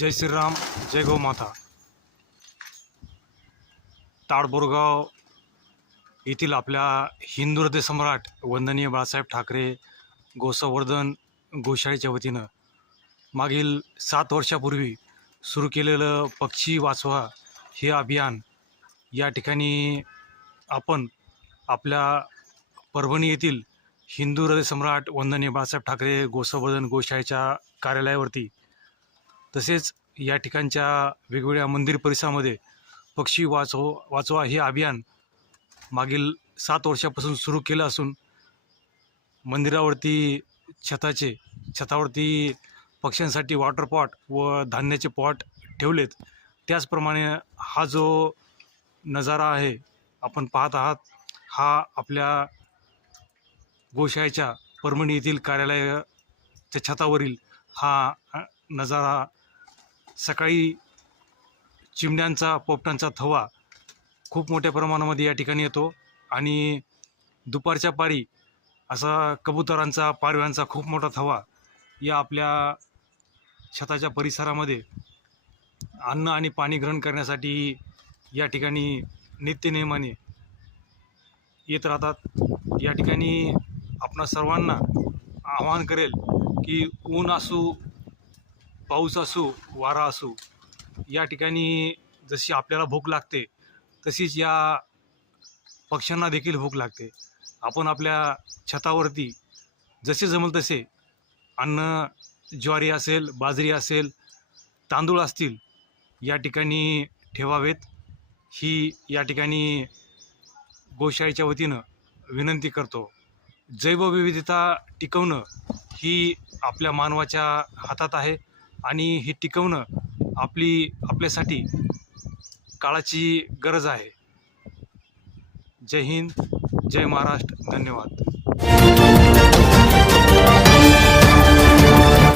जय श्रीराम जय गोमाता ताडबोरगाव येथील आपल्या हिंदू हृदय सम्राट वंदनीय बाळासाहेब ठाकरे गोसंवर्धन गोशाळेच्या वतीनं मागील सात वर्षापूर्वी सुरू केलेलं पक्षी वाचवा हे अभियान या ठिकाणी आपण आपल्या परभणी येथील हिंदू हृदय सम्राट वंदनीय बाळासाहेब ठाकरे गोसंवर्धन गोशाळेच्या कार्यालयावरती तसेच या ठिकाणच्या वेगवेगळ्या मंदिर परिसरामध्ये पक्षी वाचव वाचवा हे अभियान मागील सात वर्षापासून सुरू केलं असून मंदिरावरती छताचे छतावरती पक्ष्यांसाठी वॉटर पॉट व धान्याचे पॉट ठेवलेत. त्याचप्रमाणे हा जो नजारा आहे आपण पाहत आहात हा आपल्या गोशाळेच्या परमणी येथील कार्यालयाच्या छतावरील हा नजारा सकाळी चिमण्यांचा पोपटांचा थवा खूप मोठ्या प्रमाणामध्ये या ठिकाणी येतो. आणि दुपारच्या पारी असा कबुतरांचा पारव्यांचा खूप मोठा थवा या आपल्या शेताच्या परिसरामध्ये अन्न आणि पाणी ग्रहण करण्यासाठी या ठिकाणी नित्यनियमाने येत राहतात. या ठिकाणी आपणा सर्वांना आवाहन करेल की ऊन असू पाऊस असू वारा असू या ठिकाणी जशी आपल्याला भूक लागते तशीच या पक्ष्यांना देखील भूक लागते. आपण आपल्या छतावरती जसे जमल तसे अन्न ज्वारी असेल बाजरी असेल तांदूळ असतील या ठिकाणी ठेवावेत. ही या ठिकाणी गोशाळेच्या वतीनं विनंती करतो. जैवविविधता टिकवणं ही आपल्या मानवाच्या हातात आहे. आणि हे टिकवणं आपली आपल्यासाठी काळाची गरज आहे. जय हिंद जय महाराष्ट्र धन्यवाद.